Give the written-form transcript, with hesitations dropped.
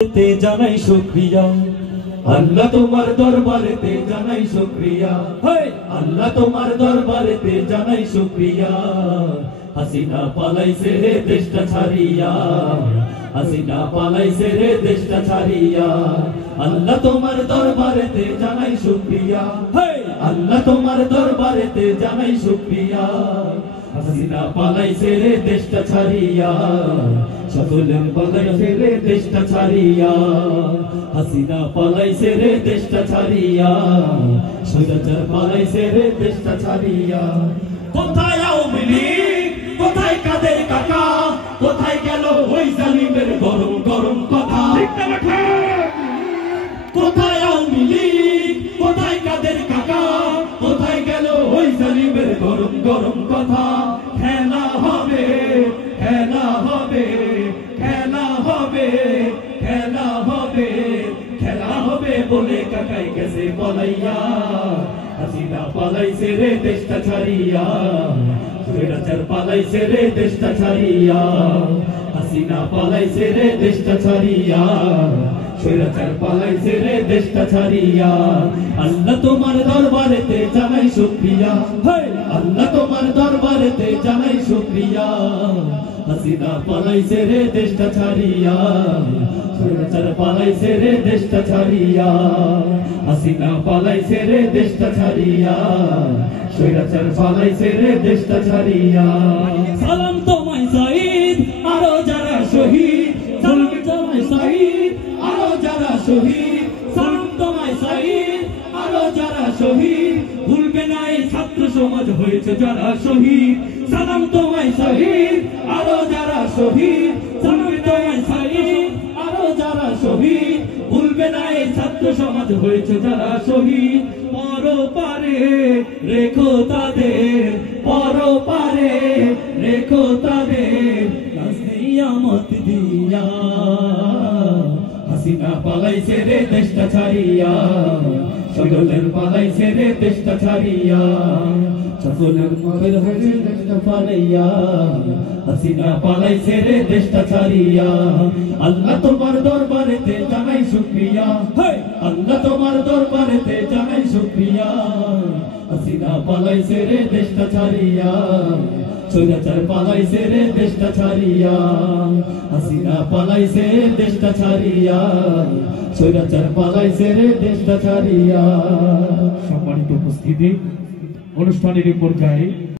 তে জানাই শুকরিয়া আল্লাহ তোমার দরবারেতে জানাই শুকরিয়া হে আল্লাহ তোমার দরবারেতে জানাই শুকরিয়া হাসিনা পালাইছে রে দেশটা ছাড়িয়া হাসিনা পালাইছে রে দেশটা ছাড়িয়া আল্লাহ তোমার দরবারেতে জানাই শুকরিয়া হে আল্লাহ তোমার দরবারেতে জানাই শুকরিয়া হাসিনা পালাইছে রে দেশটা ছাড়িয়া সকলের পালাইছে রে দেশটা ছাড়িয়া হাসিনা পালাইছে রে দেশটা ছাড়িয়া স্বৈরাচার পালাইছে রে দেশটা ছাড়িয়া কোথায় আওয়ামী লীগ কোথায় কাদের কাকা কোথায় গেল ওই জালিমের গরম গরম কথা কোথায় আওয়ামী লীগ কোথায় কাদের কাকা কোথায় গেল ওই জালিমের গরম গরম কথা খেলা হবে খেলা হবে খেলা হবে খেলা হবে খেলা হবে বলে কাকাই গেছে পলাইয়া হাসিনা পালাইছে রে দেশটা ছাড়িয়া স্বৈরাচার পালাইছে রে দেশটা ছাড়িয়া হাসিনা পালাইছে রে দেশটা ছাড়িয়া স্বৈরাচার পালাইছে রে দেশটা ছাড়িয়া আল্লাহ তোমার দরবারেতে জানাই শুকরিয়া হে আল্লাহ তোমার দরবারেতে জানাই শুকরিয়া হাসিনা পালাইছে রে দেশটা ছাড়িয়া স্বৈরাচার পালাইছে রে দেশটা ছাড়িয়া হাসিনা পালাইছে রে দেশটা ছাড়িয়া স্বৈরাচার পালাইছে রে দেশটা ছাড়িয়া সালাম তোমায় সাইদ আরো যারা শহীদ সালাম তোমায় সাইদ আরো যারা শহীদ সালাম তোমায় সাইদ আরো যারা শহীদ ভুলবে না এই ছাত্র সমাজ হয়েছে যারা শহীদ সালাম তোমায় শহীদ আরো যারা শহীদ সালাম তোমায় শহীদ আরো যারা শহীদ ভুলবে না এই ছাত্র সমাজ হয়েছে যারা শহীদ পরপারে রেখো তাদের পরপারে রেখো তাদের কিয়ামত দিয়া হাসিনা পালাইছে রে দেশটা ছাড়িয়া সকলের পালাইছে রে দেশটা ছাড়িয়া সকলের মুখের হয়েছে দেশটা পালাইয়া হাসিনা পালাইছে রে দেশটা ছাড়িয়া আল্লাহ তোমার দরবারেতে জানাই শুকরিয়া হে আল্লাহ তোমার দরবারেতে জানাই শুকরিয়া হাসিনা পালাইছে রে দেশটা ছাড়িয়া স্বৈরাচার পালাইছে রে দেশটা ছাড়িয়া হাসিনা পালাইছে দেশটা ছাড়িয়া স্বৈরাচার পালাইছে রে দেশটা ছাড়িয়া। সম্মানিত উপস্থিতি অনুষ্ঠানের পর্যায়ে